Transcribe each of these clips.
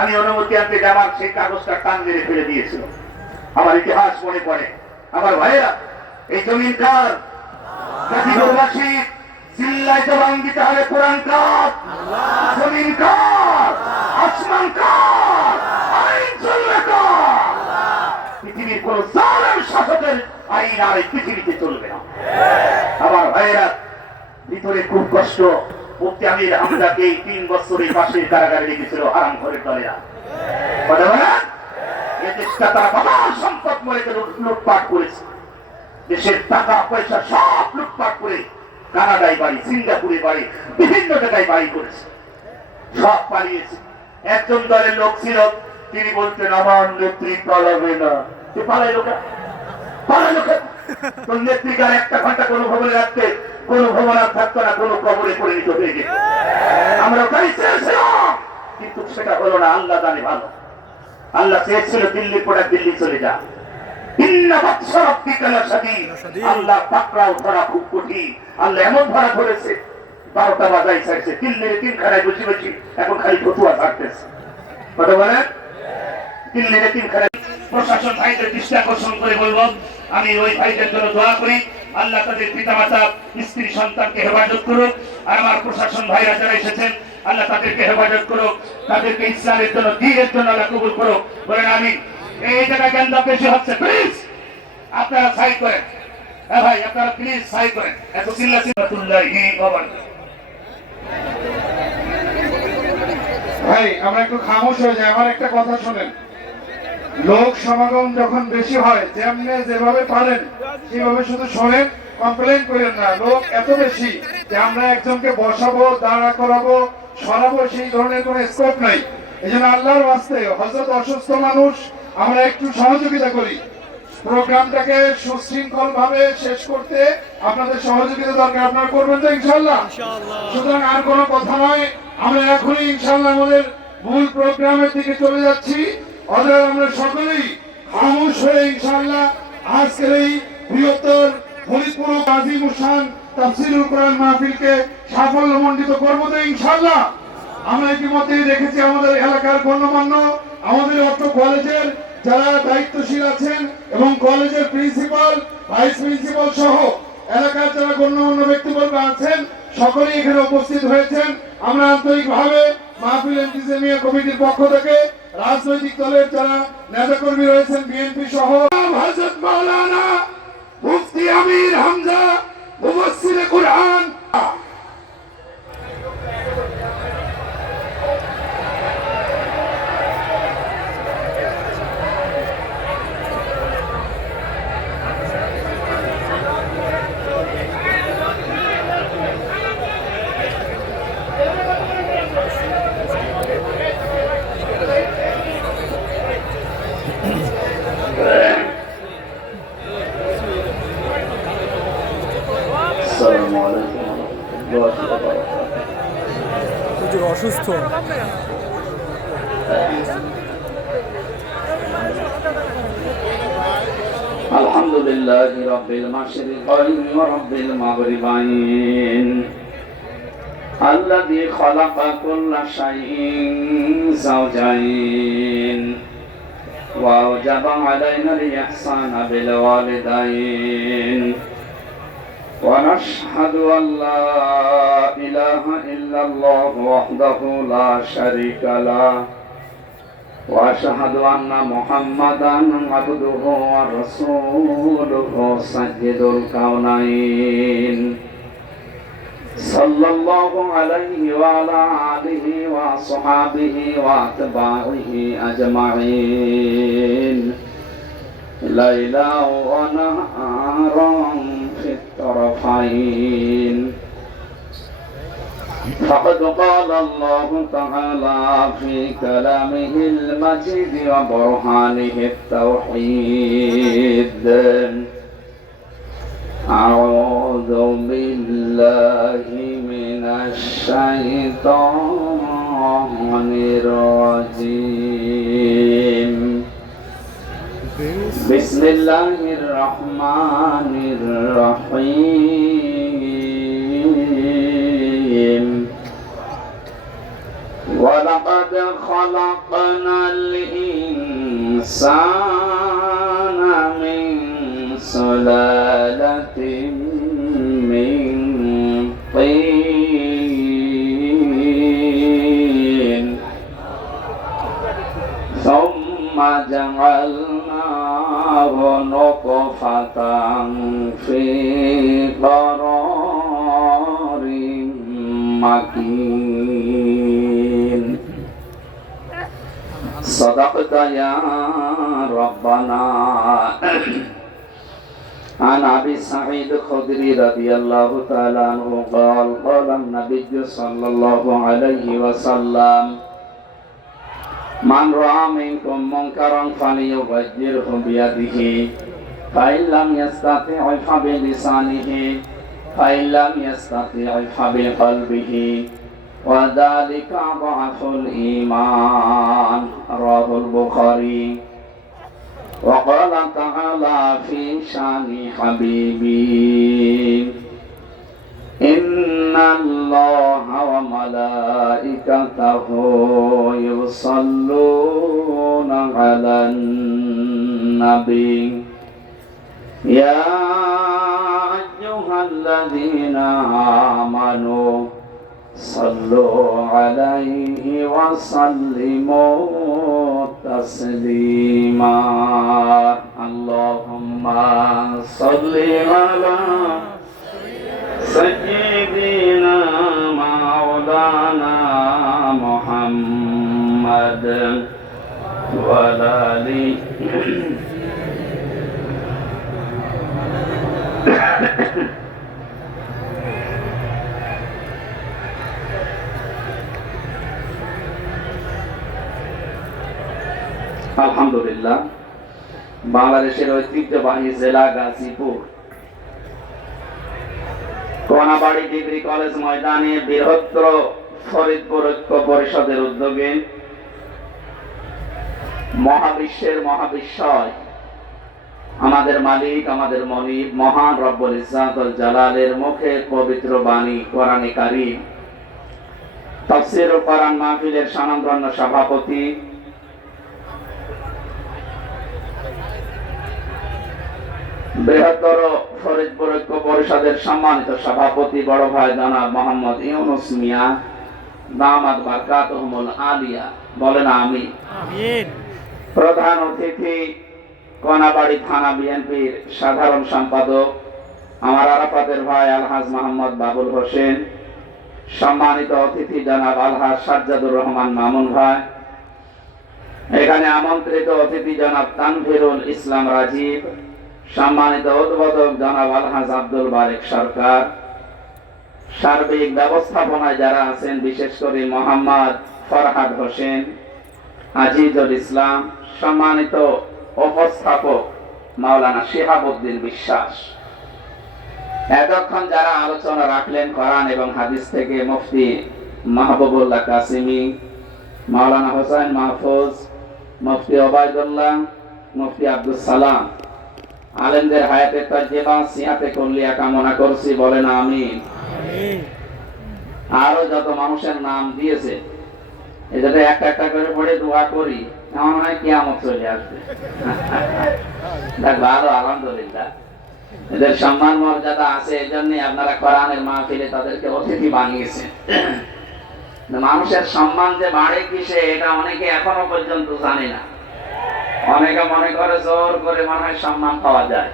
আমি অনুমতি আনতে আমার সেই কাগজটা টান মেরে ফেলে দিয়েছিল। আমার ইতিহাস মনে পড়ে। আমার ভাইয়েরা, এই জমিন কার? গাজীপুরবাসী চিল্লায় জবান দিতে হবে, কোরআন কার? জমিন কার? আসমান কার? আইন চলবে কার? পৃথিবীর কোন জালেম শাসকের আইন আর এই পৃথিবীতে চলবে না। আমার ভাইয়েরা, ভিতরে খুব কষ্ট। মুফতি আমির হামজাকে 3 বছরের পাশের কারাগারে রেখেছিল হারাম ঘরের দলেরা। কথা বলেন, এই দেশটা তারা বাবা সম্পদ মরে লুটপাট করেছে। দেশের টাকা পয়সা সব লুটপাট করে কানাডায় বাড়ি, সিঙ্গাপুরে বাড়ি, বিভিন্ন জায়গায় বাড়ি করেছে, সব পালিয়েছে। একজন দলের লোক ছিল, তিনি বলতেন আমার নেত্রী পালাবে না। পালাইলো কেন? পালাইলো কেন? তোর নেত্রীকার 1 ঘন্টা কোনো ভবনে রাখতে, কোনো ভবন আর থাকতো না, কোনো কবরে পরিণত হয়ে যেত। আমরা তাই চেয়েছিলাম, কিন্তু সেটা হলো না। আল্লাহ জানে ভালো। আল্লাহ চেয়েছিল দিল্লির প্রোডাক্ট দিল্লি চলে যা। আল্লাহ পাকড়াও ধরা খুব কঠিন। আল্লাহ এমন ধরা ধরেছে, 12টা বাজাই ছাড়ছে, দিল্লির 3খানায় বসে বসে এখন খালি ফতুয়া ছাড়তেছে। কথা বলেন, দিল্লির 3খানায়। প্রশাসন ভাইদের দৃষ্টি আকর্ষণ করে বলবো, আমি ওই ভাইদের জন্য দোয়া করি, আল্লাহ তাদের পিতা মাতা স্ত্রী সন্তানকে হেফাজত করুক। আর আমার প্রশাসন ভাইরা যারা এসেছেন, আল্লাহ তাদেরকে হেফাজত করুক, তাদেরকে ইসলামের জন্য, দ্বীনের জন্য আল্লাহ কবুল করুক। বলেন আমিন। এই জায়গায় জ্ঞান বেশি হচ্ছে, প্লিজ আপনারা সাইড করেন। হ্যাঁ ভাই, আপনারা প্লিজ সাইড করেন। এত ভাই আমরা একটু খামোশ হয়ে যাই। আমার একটা কথা শোনেন, লোক সমাগম যখন বেশি হয়, যেমনে যেভাবে পারেন সেভাবে শুধু শোনেন, কমপ্লেন করেন না। লোক এত বেশি যে আমরা একজনকে বসাবো, দাঁড়া করাবো, সরাবো, সেই ধরনের কোন স্কোপ নাই। এই জন্য আল্লাহর ওয়াস্তে হযরত অসুস্থ মানুষ, আমরা একটু সহযোগিতা করি। প্রোগ্রামটাকে সুশৃঙ্খল ভাবে শেষ করতে আপনাদের সহযোগিতা দরকার। আপনারা করবেন তো ইনশাআল্লাহ? সুতরাং আর কোনো কথা নয়, আমরা এখনই ইনশাআল্লাহ আমাদের মূল প্রোগ্রামের দিকে চলে যাচ্ছি। অতএব আমরা সকলেই খামোশ হয়ে ইনশাআল্লাহ আজকের এই বৃহত্তর ফরিদপুর আজিমুশান তাফসীরুল কোরআন মাহফিলকে সাফল্যমণ্ডিত করবো তো ইনশাআল্লাহ। আমরা ইতিমধ্যেই দেখেছি আমাদের এলাকার গণ্যমান্য, আমাদের অত্র কলেজের যারা দায়িত্বশীল আছেন এবং কলেজের প্রিন্সিপাল, ভাইস প্রিন্সিপাল সহ এলাকার যারা গণ্যমান্য ব্যক্তিবর্গ আছেন, সকলেই এখানে উপস্থিত হয়েছেন। আমরা আন্তরিকভাবে মাহফিল ইন্তেজামিয়া কমিটির পক্ষ থেকে, রাজনৈতিক দলের যারা নেতাকর্মী রয়েছেন, বিএনপি সহ, হযরত মাওলানা মুফতি আমির হামজা মুফাসসিরে কুরআন, অসুস্থ। আলহামদুলিল্লাহি রাব্বিল মাশরিকাইন ওয়া রাব্বিল মাগরিবাইন আল্লাযী খালাকা কুল্লা শাইইন যাওজাইন ওয়া আওজাবা আলাইনাল ইহসানা বিল ওয়ালিদাইন ونشهد أن لا إله إلا الله وحده لا شريك له وأشهد أن محمدا عبده ورسوله سيد الكونين صلى الله عليه وعلى آله وصحبه وأتباعه أجمعين ليلا ونهارا في الطرفين. فقد قال الله تعالى في كلامه المجيد وبرهانه التوحيد: أعوذ بالله من الشيطان الرجيم. بسم الله الرحمن الرحيم. ولقد خلقنا الإنسان من سلالة من طين ثم جعلناه نطفة في قرار مكين صدقت يا ربنا. عن أبي سعيد الخدري رضي الله تعالى عنه قال قال النبي صلى الله عليه وسلم من رأى منكم منكرا فليغيره بيده فإن لم يستطع فبلسانه فإن لم يستطع فبقلبه وذلك ضعف الإيمان. رواه البخاري. وقال تعالى في شان حبيبي إن الله وملائكته يصلون على النبي يا أيها الذين آمنوا صلوا عليه وسلموا تسليما. اللهم صل على سيدنا مولانا محمد وعلى آله আলহামদুলিল্লাহ। বাংলাদেশের ঐতিহ্যবাহী জেলা গাজীপুর কোনাবাড়ি ডিগ্রি কলেজ ময়দানে বৃহত্তর ফরিদপুর ঐক্য পরিষদের উদ্যোগে মহাবিশ্বের মহাবিশ্বয় আমাদের মালিক আমাদের মনিব মহান রব্বুল ইজ্জাতুল জালালের মুখে পবিত্র বাণী কোরআনে কারীম তাফসীরুল কোরআন মাহফিলের স্বনামধন্য সভাপতি বৃহত্তর ফরিদপুর ঐক্য পরিষদের সম্মানিত সভাপতি বড় ভাই জনাব মোহাম্মদ ইউনুস মিয়া দামাত বারকাতুহুমুল আলিয়া বলেন আমিন। প্রধান অতিথি কোনাবাড়ি থানা বিএনপির সাধারণ সম্পাদক আমার আরাফাতের ভাই আলহাজ মোহাম্মদ বাবুল হোসেন, সম্মানিত অতিথি জনাব আলহাজ সাজ্জাদুর রহমান মামুন ভাই, এখানে আমন্ত্রিত অতিথি জনাব তানভীরুল ইসলাম রাজীব, সম্মানিত উদ্বোধক জনাব আলহাজ আব্দুল বারেক সরকার, সার্বিক ব্যবস্থাপনায় যারা আছেন বিশেষ করে মোহাম্মদ ফরহাদ হোসেন, আজিজুল ইসলাম, সম্মানিত উপস্থাপক মাওলানা শিহাবুদ্দিন বিশ্বাস, এতক্ষণ যারা আলোচনা রাখলেন কোরআন এবং হাদিস থেকে মুফতি মাহবুবুল্লাহ কাসিমি, মাওলানা হোসেন মাহফুজ, মুফতি ওবায়দুল্লাহ, মুফতি আব্দুল সালাম, আলেমদের হায়াতের তারজেমা সিয়াতে কুল্লিয়া কামনা করছি বলেন আমিন। আরো যত মানুষের নাম দিয়েছে এটাতে একটা একটা করে পড়ে দোয়া করি, এমন হয় কিয়ামত চলে আসবে। ভালো, আলহামদুলিল্লাহ, এদের সম্মান মর্যাদা আছে, এই জন্য আপনারা কোরআনের মাহফিলে তাদেরকে অতিথি বানিয়েছেন। মানুষের সম্মান যে বাড়ে কিসে এটা অনেকে এখনো পর্যন্ত জানে না। অনেকে মনে করে জোর করে মনে হয় সম্মান পাওয়া যায়।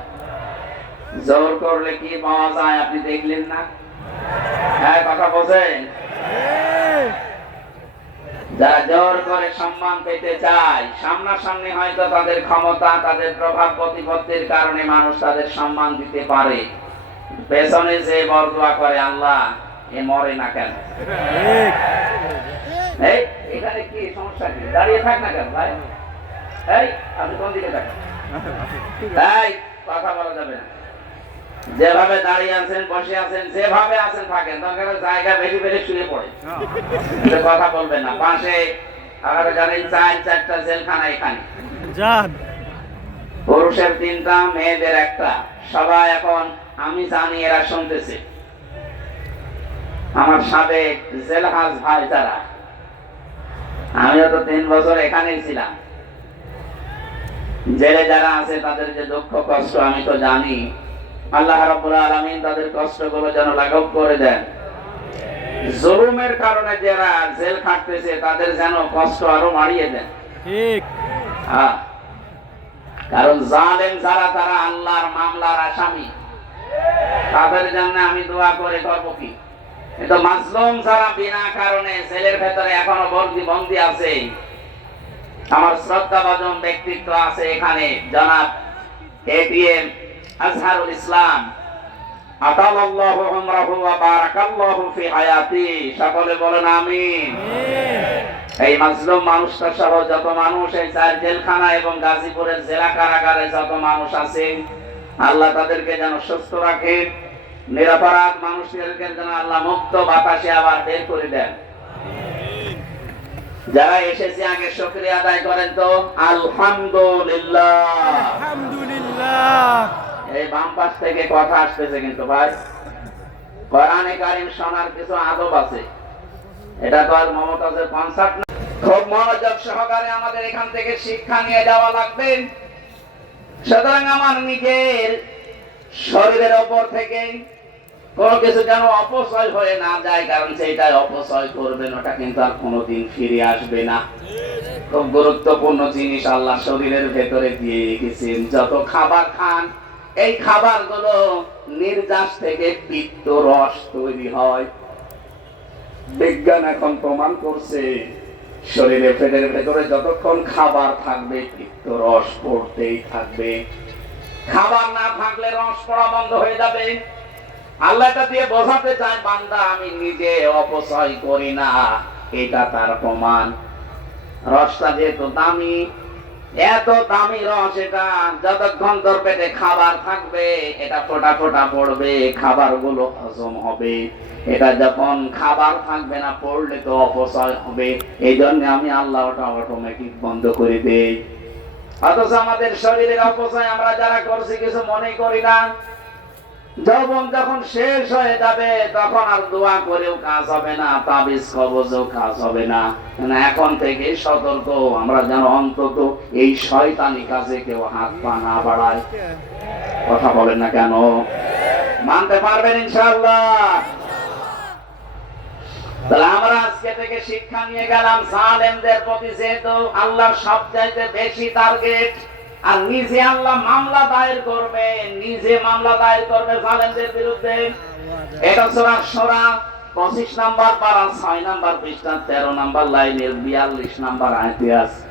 জোর করলে কি পাওয়া যায় আপনি দেখলেন না? হ্যাঁ, কথা বোঝেন? যারা জোর করে সম্মান পেতে চায়, সামনাসামনি হয়তো তাদের ক্ষমতা তাদের প্রভাব প্রতিপত্তির কারণে মানুষ তাদের সম্মান দিতে পারে, পেছনে যে বরদোয়া করে আল্লাহ এ মরে না কেন? এই এখানে কি সমস্যা? কি দাঁড়িয়ে থাক না কেন ভাই? এই আপনি কোন দিকে থাকেন? এই কথা বলা যাবে না। যেভাবে দাঁড়িয়ে আছেন বসে আছেন যেভাবে আছেন থাকেন, দরকার জায়গা বেশি বেশি শুয়ে পড়ে কথা বলবেন না। পাশে আপনারা জানেন চারটা জেলখানা এখানে, পুরুষের 3টা মেয়েদের 1টা। সবাই এখন আমি জানি এরা শুনতেছে, আমার সাবেক জেলহাজ ভাই যারা আমিও তো 3 বছর এখানেই ছিলাম। জেলে যারা আছে তাদের যে দুঃখ কষ্ট আমি তো জানি। আল্লাহ রাব্বুল আলামিন তাদের কষ্টগুলো যেন লাঘব করে দেন। জুলুমের কারণে যারা জেল খাটতেছে তাদের যেন কষ্ট আরো বাড়িয়ে দেন। ঠিক। হ্যাঁ, কারণ জালেম যারা তারা আল্লাহর মামলার আসামি, তাদের জন্য আমি দোয়া করে করব কি? কিন্তু মাজলুম যারা বিনা কারণে জেলের ভেতরে এখনো বন্দি আছে, আমার শ্রদ্ধাভাজন ব্যক্তিত্ব আছে এখানে, জনাব এটিএম আজহারুল ইসলাম, আতালাল্লাহু উমরাহু ওয়া বারাকাল্লাহু ফি হায়াতি, সকলে বলেন আমিন। এই মাজলুম মানুষটা সহ যত মানুষ এই 4 জেলখানা এবং গাজীপুরের জেলা কারাগারে যত মানুষ আছে, আল্লাহ তাদেরকে যেন সুস্থ রাখে, নিরপরাধ মানুষদেরকে যেন আল্লাহ মুক্ত বাতাসে আবার বের করে দেন। যারা এসেছে আগে শুকরিয়া আদায় করেন তো আলহামদুলিল্লাহ। আলহামদুলিল্লাহ। এই বাম পাশ থেকে কথা আসতেছে কিন্তু ভাই, কোরআনে কারীম শোনার কিছু আদব আছে। এটা তো আর মমতাজের কনসার্ট না। খুব মনোযোগ সহকারে আমাদের এখান থেকে শিক্ষা নিয়ে যাওয়া লাগবে। সুতরাং আমার নিজের শরীরের ওপর থেকে কোনো কিছু যেন অপচয় হয়ে না যায়, কারণ সেইটাই অপচয় করবেন ওটা কিন্তু আর কোনোদিন ফিরে আসবে না। খুব গুরুত্বপূর্ণ জিনিস আল্লাহ শরীরের ভেতরে দিয়ে রেখেছেন। যত খাবার খান, এই খাবারগুলো নির্যাস থেকে পিত্ত রস তৈরি হয়। বিজ্ঞান এখন প্রমাণ করছে শরীরের পেটের ভেতরে যতক্ষণ খাবার থাকবে পিত্ত রস পড়তেই থাকবে। খাবার না থাকলে রস পড়া বন্ধ হয়ে যাবে। আল্লাহ এটা দিয়ে বোঝাতে চায়, বান্দা আমি নিজে অপচয় করি না, এটা তার প্রমাণ। রসটা যেহেতু দামি, এত দামি রস, এটা যতক্ষণ তোর পেটে খাবার থাকবে এটা ফোঁটা ফোঁটা পড়বে, খাবারগুলো হজম হবে। এটা যখন খাবার থাকবে না, পড়লে তো অপচয় হবে। এই জন্য আমি আল্লাহ ওটা অটোমেটিক বন্ধ করে দেই। অথচ আমাদের শরীরের অপচয় আমরা যারা করছি কিছু মনে করি না। যৌবন যখন শেষ হয়ে যাবে তখন আর দোয়া করেও কাজ হবে না, তাবিজ কবজেও কাজ হবে না। এখন থেকে সতর্ক, আমরা যেন অন্তত এই শয়তানি কাজে কেউ হাত পা না বাড়ায়। কথা বলেন না কেন? মানতে পারবেন ইনশাআল্লাহ? তাহলে আমরা আজকে থেকে শিক্ষা নিয়ে গেলাম, জালেমদের প্রতি যেহেতু আল্লাহর সবচাইতে বেশি টার্গেট, আর নিজে আল্লাহ মামলা দায়ের করবে, নিজে মামলা দায়ের করবে জালেমদের বিরুদ্ধে। এটা সূরা শুরা 25 নাম্বার পারা 6 নাম্বার পৃষ্ঠা 13 নাম্বার লাইনের 42 নাম্বার আয়াতে আছে,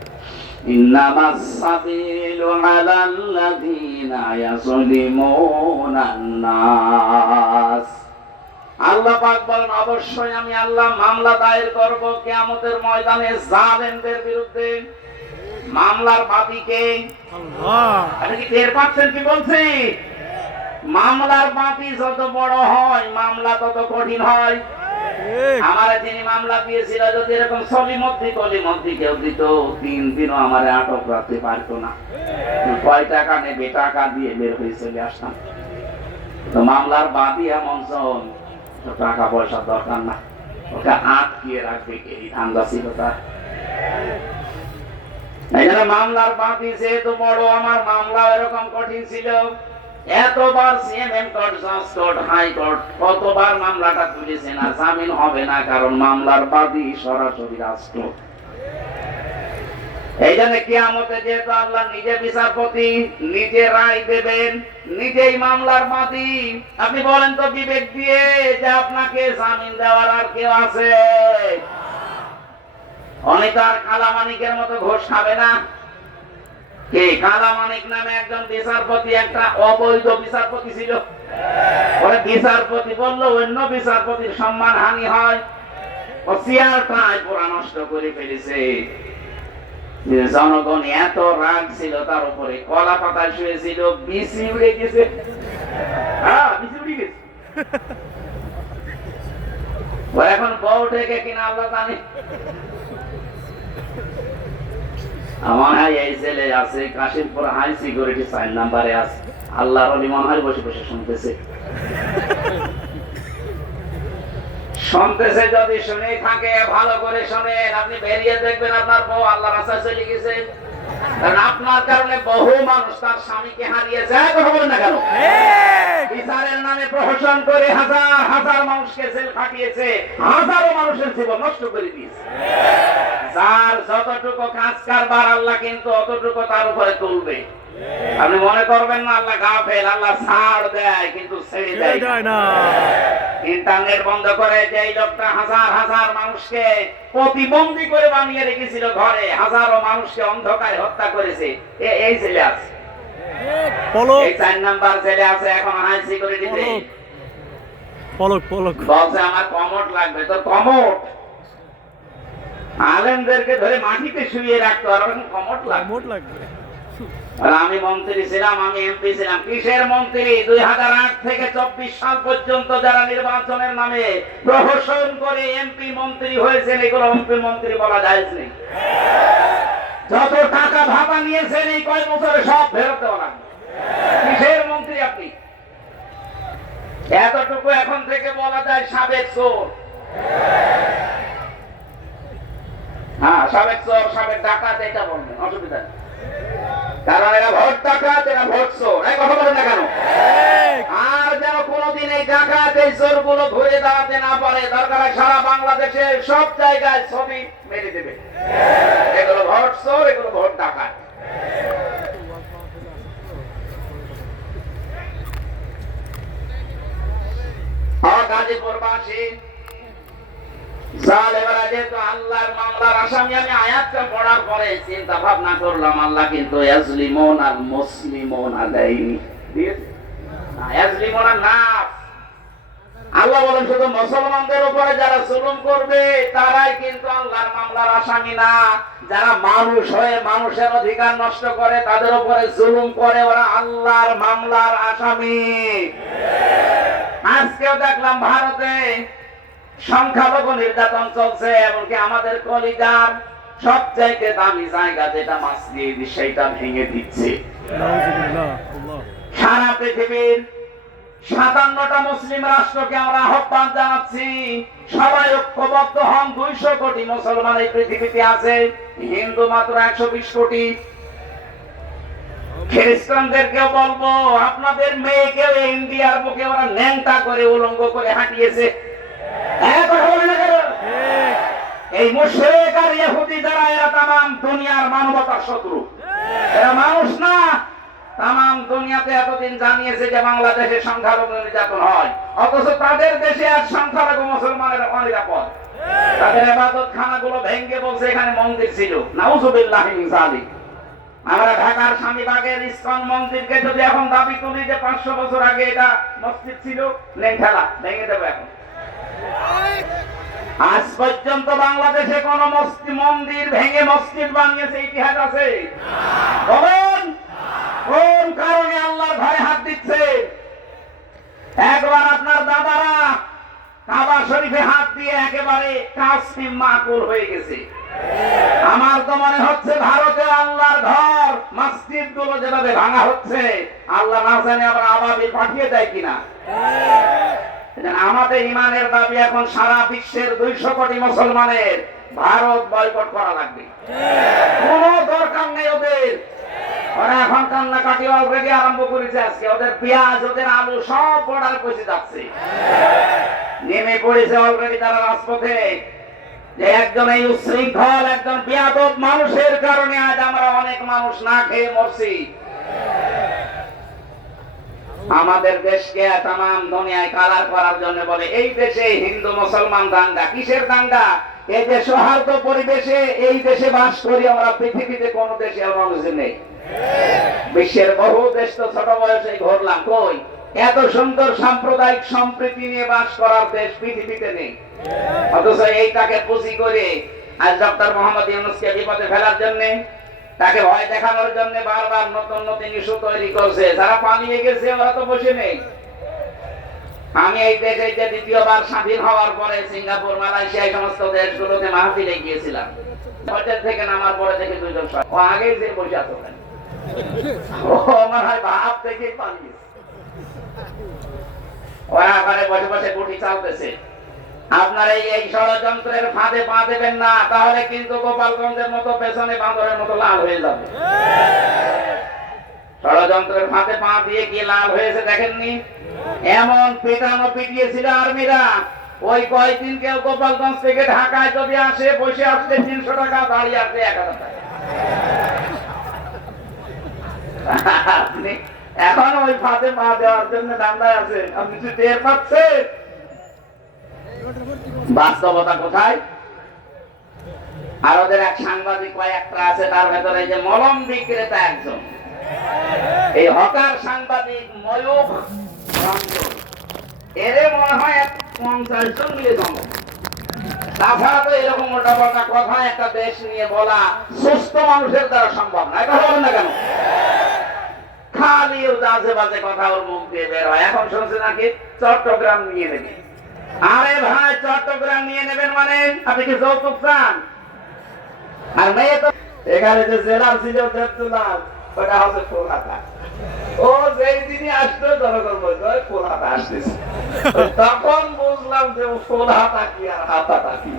ইন্নামাস সাবিলু আলাল্লাযীনা ইয়াযলিমুনান নাস। আল্লাহ পাক বলেন অবশ্যই আমি আল্লাহ মামলা দায়ের করব কিয়ামতের ময়দানে জালেমদের বিরুদ্ধে। মামলার বাদীকে আল্লাহ। আপনি কি টের পাচ্ছেন কি বলছি? মামলার বাদী যত বড় হয় মামলা তত কঠিন হয়। ঠিক। আমার যিনি মামলা দিয়েছিল, যদি এরকম কলিমদ্দি কেউ দিত, 3 দিনও আমার আটক রাখতে পারতো না। কয় টাকা নেবে, টাকা দিয়ে বের হয়ে চলে আসতাম। তো মামলার বাদী এমন জন, টাকা পয়সা দরকার না, ওকে আটকিয়ে রাখবে কে? ধান্দা ছিল তার। মামলার বাদী যেহেতু বড়, আমার মামলা এরকম কঠিন ছিল। এতবার সিএমএম কোর্ট, জজ কোর্ট, হাই কোর্ট কতবার মামলাটা তুলেছে না, জামিন হবে না, কারণ মামলার বাদী সরাসরি রাষ্ট্র। এই জন্য কিয়ামতে যেহেতু আল্লাহ নিজে বিচারপতি, নিজে রায় দেবেন, নিজেই মামলার বাদী। আপনি বলেন তো বিবেক দিয়ে যে আপনাকে জামিন দেওয়ার আর কেউ আছে? অনেক আর কালামানিকের মতো ঘোষ খাবে না। কে? কালামানিক নামে একজন বিচারপতি, একটা অবৈধ বিচারপতি ছিল। ওরা বিচারপতি বললো অন্য বিচারপতির সম্মান হানি হয়, ও চেয়ারটাই পুরা নষ্ট করে ফেলেছে। জনগণ এত রাগ ছিল তার উপরে, কলা পাতায় শুয়েছিল, বিসি উড়ে গেছে। হ্যাঁ, বিসি উড়ে গেছে। ও এখন বউ থেকে কিনা আল্লাহ জানে। আমার এই ছেলে আছে কাশিমপুর হাই সিকিউরিটি 4 নাম্বারে আছে। আল্লাহর ওলি মনে হয় বসে বসে শুনতেছে। শুনতেছে যদি শুনে থাকে ভালো করে শোনেন, আপনি বেরিয়ে দেখবেন আপনার বউ আল্লাহ রাস্তায় চলে গেছে। কারণ আপনার কারণে বহু মানুষ তার স্বামীকে হারিয়েছে। কথা বলেন না কেন? বিচারের নামে প্রহসন করে হাজার হাজার মানুষকে জেল খাটিয়েছে, হাজারো মানুষের জীবন নষ্ট করে দিয়েছে। যার যতটুকু কাজ কারবার আল্লাহ কিন্তু অতটুকু তার উপরে তুলবে। আপনি মনে করবেন না আল্লাহ গাফেল, আল্লাহ ছাড় দেয় কিন্তু ছেড়ে দেয় না। ইন্টারনেট বন্ধ করে যে লোকটা হাজার হাজার মানুষকে প্রতিবন্ধী করে বানিয়ে রেখেছিল ঘরে, হাজারো মানুষকে অন্ধকারে হত্যা করেছে, এই ছেলে আছে, এই 4 নাম্বার ছেলে আছে এখন হাই সিকিউরিটিতে। পলক পলক বলছে আমার কমোড লাগবে। তো কমোড আলেমদেরকে ধরে মাটিতে শুয়ে রাখতো, আর এখন কমোড লাগবে। আর আমি মন্ত্রী ছিলাম, আমি এমপি ছিলাম। কিসের মন্ত্রী? 2008 থেকে 24 সাল পর্যন্ত যারা নির্বাচনের নামে প্রহসন করে এমপি মন্ত্রী হয়েছেন, এগুলো এমপি মন্ত্রী বলা যায় নেই। যত টাকা ভাতা নিয়েছেন এই কয় বছরে সব ফেরত দেওয়া লাগবে। কিসের মন্ত্রী আপনি? এতটুকু এখন থেকে বলা যায় সাবেক চোর। হ্যাঁ, সাবেক চোর, সাবেক ডাকাত, এটা বলবেন, অসুবিধা নেই। কারণ এরা ভোট ডাকাত, এরা ভোট চোর। এই কথা বলেন না কেন? আর যেন কোনোদিন এই ডাকাত, এই চোর গুলো ঘুরে দাঁড়াতে না পারে, দরকার সারা বাংলাদেশে সব জায়গায় ছবি মেরে দেবে। এগুলো ভোট চোর, এগুলো ভোট ডাকাত। গাজীপুরবাসী জালেমেরা যেহেতু আল্লাহর মামলার আসামি, আমি আয়াতটা পড়ার পরে চিন্তা ভাবনা করলাম আল্লাহ কিন্তু ইয়াজলিমুন আল মুসলিমুনা দেয়নি, ইয়াজলিমুনা নাফস। আল্লাহ বলেন শুধু মুসলমানদের উপরে যারা জুলুম করবে তারাই কিন্তু আল্লাহর মামলার আসামি না। যারা মানুষ হয়ে মানুষের অধিকার নষ্ট করে, তাদের উপরে জুলুম করে, ওরা আল্লাহর মামলার আসামি। আজকেও দেখলাম ভারতে সংখ্যালঘু নির্যাতন চলছে, এমনকি আমাদের কলিজার সবচাইতে দামি জায়গা যেটা মসজিদ, সেইটা ভেঙে দিচ্ছে। সারা পৃথিবীর 57টা মুসলিম রাষ্ট্রকে আমরা আহ্বান জানাচ্ছি, সবাই ঐক্যবদ্ধ হন। 200 কোটি মুসলমান এই পৃথিবীতে আছে, হিন্দু মাত্র 120 কোটি। খ্রিস্টানদেরকেও বলবো, আপনাদের মেয়েকেও ইন্ডিয়ার বুকে ওরা ন্যাংটা করে উলঙ্গ করে হাঁটিয়েছে। এই মুশরিক আর ইহুদি যারা, এরা তামাম দুনিয়ার মানবতার শত্রু। এরা মানুষ না। তামাম দুনিয়াতে এতদিন জানিয়েছে যে বাংলাদেশে সংখ্যালঘু নির্যাতন হয়, অথচ তাদের দেশে আর সংখ্যালঘু মুসলমানের অনিরাপদ। তাদের ইবাদত খানাগুলো ভেঙে বলছে এখানে মন্দির ছিল। নাউযুবিল্লাহি মিন যালিক। আমরা ঢাকার স্বামীবাগের ইসকন মন্দিরকে যদি এখন দাবি তুলি যে 500 বছর আগে এটা মসজিদ ছিল, লেংঠেলা ভেঙে দেবো এখন। আজ পর্যন্ত বাংলাদেশে কোন মন্দির ভেঙে মসজিদ বানিয়েছে ইতিহাস আছে? বলেন কোন কারণে আল্লাহর ঘরে হাত দিচ্ছে? একবার আপনার দাদারা কাবা শরীফে হাত দিয়ে একেবারে কাশ্মীর মাকুল হয়ে গেছে। আমার তো মনে হচ্ছে ভারতে আল্লাহর ঘর, মসজিদ গুলো যেভাবে ভাঙা হচ্ছে, আল্লাহ না জানে আবার আবাবিল পাঠিয়ে দেয় কিনা। আমাদের ইমানের দাবি এখন সারা বিশ্বের 200 কোটি মুসলমানের ভারত বয়কট করা লাগবে। কোন দরকার নেই ওদের। ওরা এখন কান্নাকাটি অলরেডি আরম্ভ করেছে। আজকে ওদের পেঁয়াজ, ওদের আলু সব বর্ডার পৌঁছে যাচ্ছে, নেমে পড়েছে অলরেডি তারা রাজপথে। যে একজন এই উশৃঙ্খল, একজন বেয়াদব মানুষের কারণে আজ আমরা অনেক মানুষ না খেয়ে মরছি। আমাদের দেশকে তামাম দুনিয়ায় কালার করার জন্য বলে এই দেশে হিন্দু মুসলমান দাঙ্গা। কিসের দাঙ্গা? এই যে সৌহার্দ্য পরিবেশে এই দেশে বাস করি আমরা, পৃথিবীতে কোন দেশে মানুষ নেই। বিশ্বের বহু দেশ তো ছোট বয়সে ঘুরলাম, কই এত সুন্দর সাম্প্রদায়িক সম্প্রীতি নিয়ে বাস করার দেশ পৃথিবীতে নেই। অথচ এইটাকে পুঁজি করে আজ ডক্টর মোহাম্মদ ইউনূসকে বিপদে ফেলার জন্য, তাকে ভয় দেখানোর জন্য বারবার নতুন নতুন ইস্যু তৈরি করছে। যারা পালিয়ে গেছে ওরা তো বসে নেই। আমি এই দেশে যে দ্বিতীয়বার স্বাধীন হওয়ার পরে সিঙ্গাপুর, মালয়েশিয়া এই সমস্ত দেশগুলোতে মাহফিলে গিয়েছিলাম। হোটেল থেকে নামার পরে দেখে দুইজন ও আগেই যে বসে আছে, ও মনে হয় ভাব থেকেই পালিয়েছে। ওরা ঘরে বসে বসে গুটি চালতেছে। আপনারা এই ষড়যন্ত্রের ফাঁদে পা দেবেন না, তাহলে কিন্তু গোপালগঞ্জের মতো পেছনে বাঁদরের মতো লাল হয়ে যাবে। ষড়যন্ত্রের ফাঁদে পা দিয়ে কি লাল হয়েছে দেখেননি? এমন পেটানো পিটিয়েছিল আর্মিরা, ওই কয়েকদিন কেউ গোপালগঞ্জ থেকে ঢাকায় যদি আসে, বসে আসলে 300 টাকা, দাঁড়িয়ে আসলে 1000 টাকা। আপনি এখন ওই ফাঁদে পা দেওয়ার জন্য দান্দায় আছেন, আপনি কি টের পাচ্ছেন বাস্তবতা কোথায়? আর ওদের এক সাংবাদিক কয়েকটা আছে, তার ভেতরে যে মলম বিক্রেতা একজন, এই হকার সাংবাদিক ময়ূখ রঞ্জন, এরে মনে হয় 50 জন মিলে জন্ম। তাছাড়া তো এরকম মোটা মোটা কথা একটা দেশ নিয়ে বলা সুস্থ মানুষের দ্বারা সম্ভব না। এটা হবে না কেন? খালি ও আজে বাজে কথা ওর মুখ দিয়ে বের হয়। এখন শুনছে নাকি চট্টগ্রাম নিয়ে নেবে। আরে ভাই, চট্টগ্রাম নিয়ে নেবেন মানে আপনি কি যৌতুক চান? আর মেয়ে তো এখানে যে জেলার ছিল দেবদুলাল, ওটা হচ্ছে ফুলহাতা। ও যেই দিনই আসতো জনগণ বলতো ফুলহাতা আসতেছে, তখন বুঝলাম যে ফুলহাতা কি আর হাতাটা কি।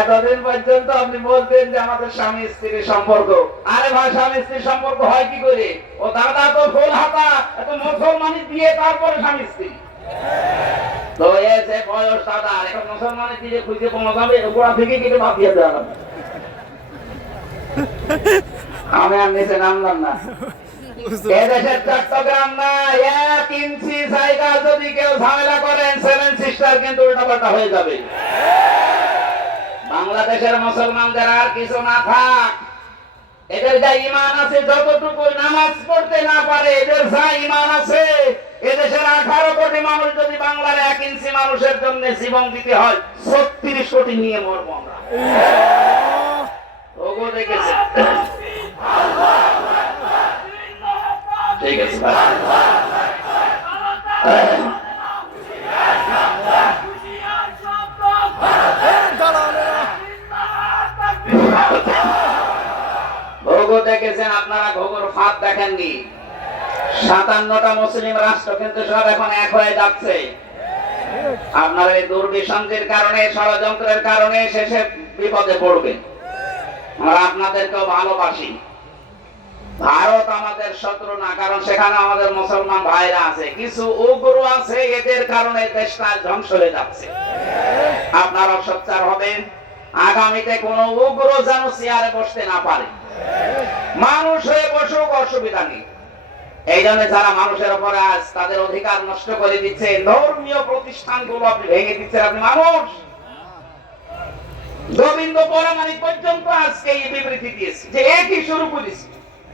এতদিন পর্যন্ত আপনি বলতেন যে আমাদের স্বামী স্ত্রীর সম্পর্ক। আরে ভাই, স্বামী স্ত্রীর সম্পর্ক হয় কি করে? ও দাদা তো ফুলহাতা, এত মুসলমানি দিয়ে তারপরে স্বামী স্ত্রী। তো এসে বয়স দাদা, এখন মুসলমানের দিকে খুঁজে পাওয়া যাবে, গোড়া থেকে কেটে বাদ দিয়ে দেওয়া যাবে। আমি আর নিচে নামলাম না। এদেশের চট্টগ্রাম না, 1 ইঞ্চি জায়গা যদি কেউ ঝামেলা করেন, 7 সিস্টার কিন্তু উল্টাপাল্টা হয়ে যাবে। বাংলাদেশের মুসলমানদের আর কিছু না থাক, এদের যা ঈমান আছে, যতটুকু নামাজ পড়তে না পারে, এদের যা ঈমান আছে, এদেশের 18 কোটি মানুষ যদি বাংলার 1 ইঞ্চি মানুষের জন্য জীবন দিতে হয়, 36 কোটি নিয়ে মরব আমরা। ওগো দেখেছে, ঠিক আছে ভাই। ঘোঘো দেখেছেন আপনারা, ঘোঘোর ফাঁদ দেখেননি। 57টা মুসলিম রাষ্ট্র কিন্তু সব এখন এক হয়ে যাচ্ছে। আপনারা এই দুর্বিসন্ধির কারণে, ষড়যন্ত্রের কারণে শেষে বিপদে পড়বেন। আমরা আপনাদেরকেও ভালোবাসি। ভারত আমাদের শত্রু না, কারণ সেখানে আমাদের মুসলমান ভাইরা আছে। কিছু উগ্র আছে, এদের কারণে দেশটা ধ্বংস হয়ে যাচ্ছে। আপনারাও সোচ্চার হবেন, আগামীতে কোন উগ্র যেন চেয়ারে বসতে না পারে। মানুষ হয়ে বসুক, অসুবিধা নেই। এই জন্য যারা মানুষের উপরে আজ তাদের অধিকার নষ্ট করে দিচ্ছে, ধর্মীয় প্রতিষ্ঠানগুলো আপনি ভেঙে দিচ্ছেন। আপনি মানুষ। গোবিন্দ পরমাণিক পর্যন্ত আজকে এই বিবৃতি দিয়েছে যে একই শুরু করেছে।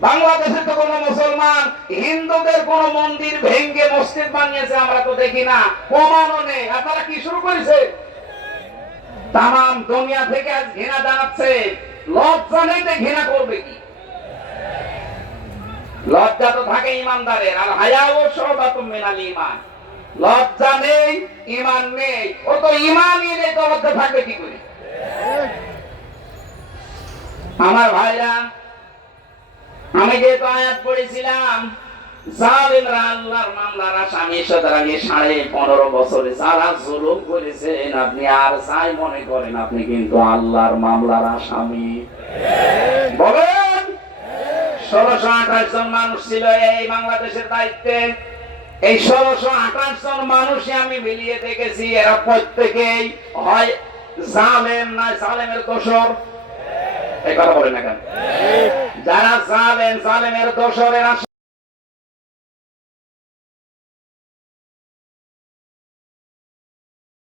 বাংলাদেশে তো কোন মুসলমান হিন্দুদের কোন মন্দির ভেঙে মসজিদ বানিয়েছে আমরা তো দেখি না, প্রমাণও নেই। আপনারা কি শুরু করেছে? তাম দুনিয়া থেকে আজ ঘৃণা জানাচ্ছে। লজ্জা নেই, ঘৃণা করবে কি? লজ্জা তো থাকে ইমানদারের। আর হায়াও শাওবাতুম মিনাল ঈমান। লজ্জা নেই, ঈমান নেই। ও তো ঈমানই নেই, তো লজ্জা থাকবে কি করে? আমার ভাইরা, আমি যেহেতু আয়াত পড়েছিলাম, জালিমরা আল্লাহর মামলার আসামি, সুতরাং 15.5 বছরে যারা জুলুম করেছেন, আপনি আর যাই মনে করেন, আপনি কিন্তু আল্লাহর মামলার আসামি। বলেন, 1628 জন মানুষ ছিল এই বাংলাদেশের দায়িত্বে। এই 1628 জন মানুষই আমি মিলিয়ে দেখেছি, এরা প্রত্যেকেই হয় জালেম, না জালেমের দোসর। এই কথা বলেন না কেন? যারা জালেম, জালেমের দোসর, এরা